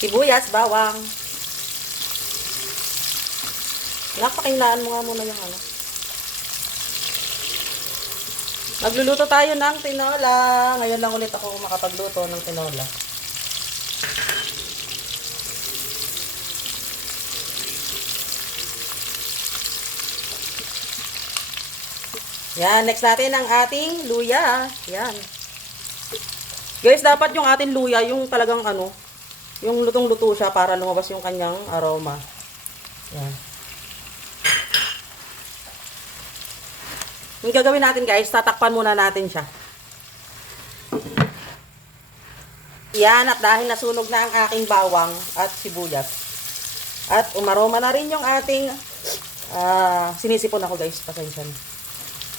Sibuyas, bawang. Napakinaan mo nga muna yung ano. Magluluto tayo ng tinola. Ngayon lang ulit ako makapagluto ng tinola. Yan, next natin ang ating luya. Yan. Guys, dapat yung ating luya, yung talagang ano, yung lutong-luto siya para lumabas yung kanyang aroma. Yan. Yung gagawin natin guys, tatakpan muna natin siya. Yan, at dahil nasunog na ang aking bawang at sibuyas. At umaroma na rin yung ating, sinisipon ako guys, pasensya na.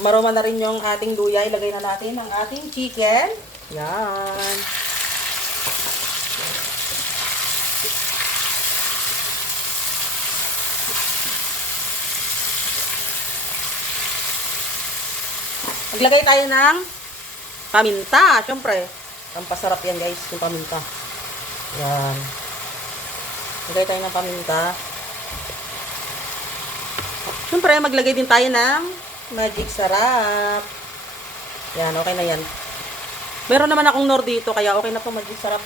Umaroma na rin yung ating luya, ilagay na natin ang ating chicken. Yan. Maglagay tayo ng paminta, syempre. Ang pasarap yan guys, yung paminta. Yan. Maglagay tayo ng paminta. Syempre, maglagay din tayo ng magic sarap. Yan, okay na yan. Meron naman akong nor dito, kaya okay na po magic sarap.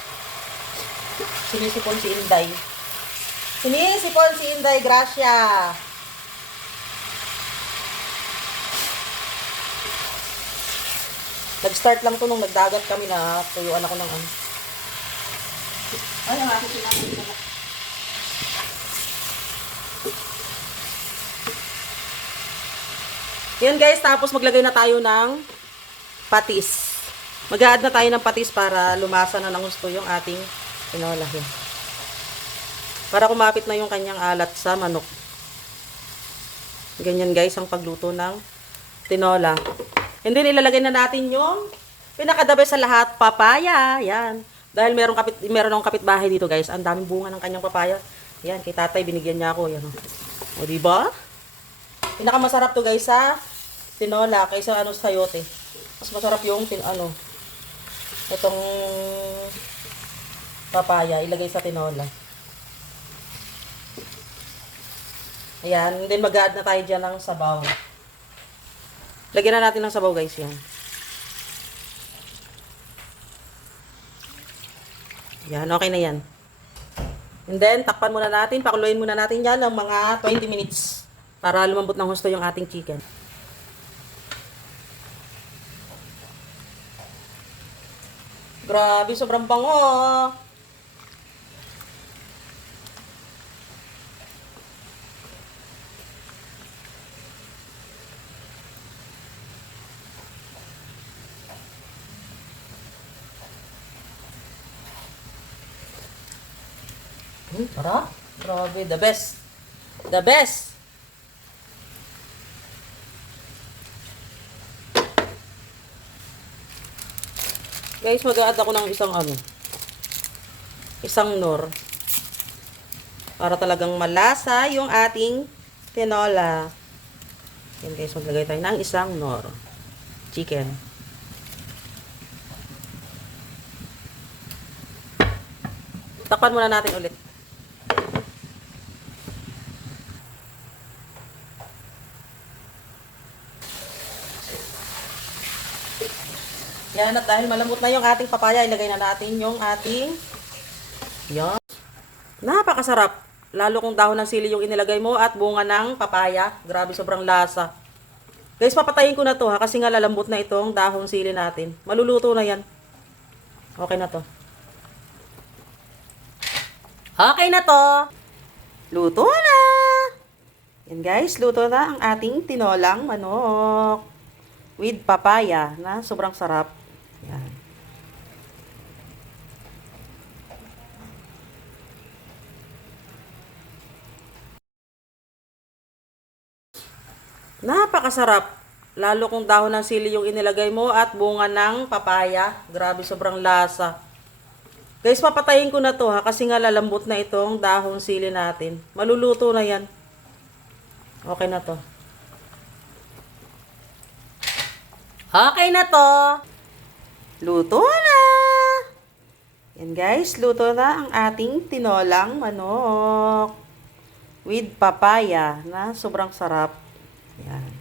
Sinisipon si Inday. Sinisipon si Inday, Gracia. Nag-start lang to nung nagdagat kami na tuyuan ako ng ano. Ay, ang aking sinasipon. Yan guys, tapos maglagay na tayo ng patis. Mag-a-add na tayo ng patis para lumasa na ng gusto yung ating tinola. Para kumapit na yung kanyang alat sa manok. Ganyan guys ang pagluto ng tinola. And then ilalagay na natin yung pinakadabe sa lahat, papaya. Yan. Dahil meron akong kapitbahay dito guys. Ang daming bunga ng kanyang papaya. Yan, kay tatay binigyan niya ako. Yan, o diba? Pinakamasarap to guys sa tinola kaysa ano sayote. Mas masarap yung itong papaya ilagay sa tinola. Ayan, then mag-add na tayo dyan ng sabaw. Lagyan na natin ng sabaw guys yan. Yan, okay na yan. And then, takpan muna natin, pakuluin muna natin yan ng mga 20 minutes. Para lumambot ng husto yung ating chicken. Grabe, sobrang bango. Tara. Grabe, the best. The best. Guys, mag-a-add ako ng isang nor. Para talagang malasa yung ating tinola. Yan guys, maglagay tayo ng isang nor. Chicken. Takpan muna natin ulit. Yan, at dahil malambot na yung ating papaya, ilagay na natin yung ating yan. Napakasarap. Lalo kung dahon ng sili yung inilagay mo at bunga ng papaya. Grabe, sobrang lasa. Guys, papatayin ko na to ha, kasi nga lalambot na itong dahon sili natin. Maluluto na yan. Okay na to. Okay na to. Luto na. Yan guys, luto na ang ating tinolang manok. With papaya na sobrang sarap. Yan. Napakasarap. Lalo kung dahon ng sili yung inilagay mo at bunga ng papaya. Grabe, sobrang lasa. Guys, papatayin ko na to ha, kasi nga lalambot na itong dahon sili natin. Maluluto na yan. Okay na to. Okay na to. Luto na. Yan guys, luto na ang ating tinolang manok with papaya na sobrang sarap. Yan.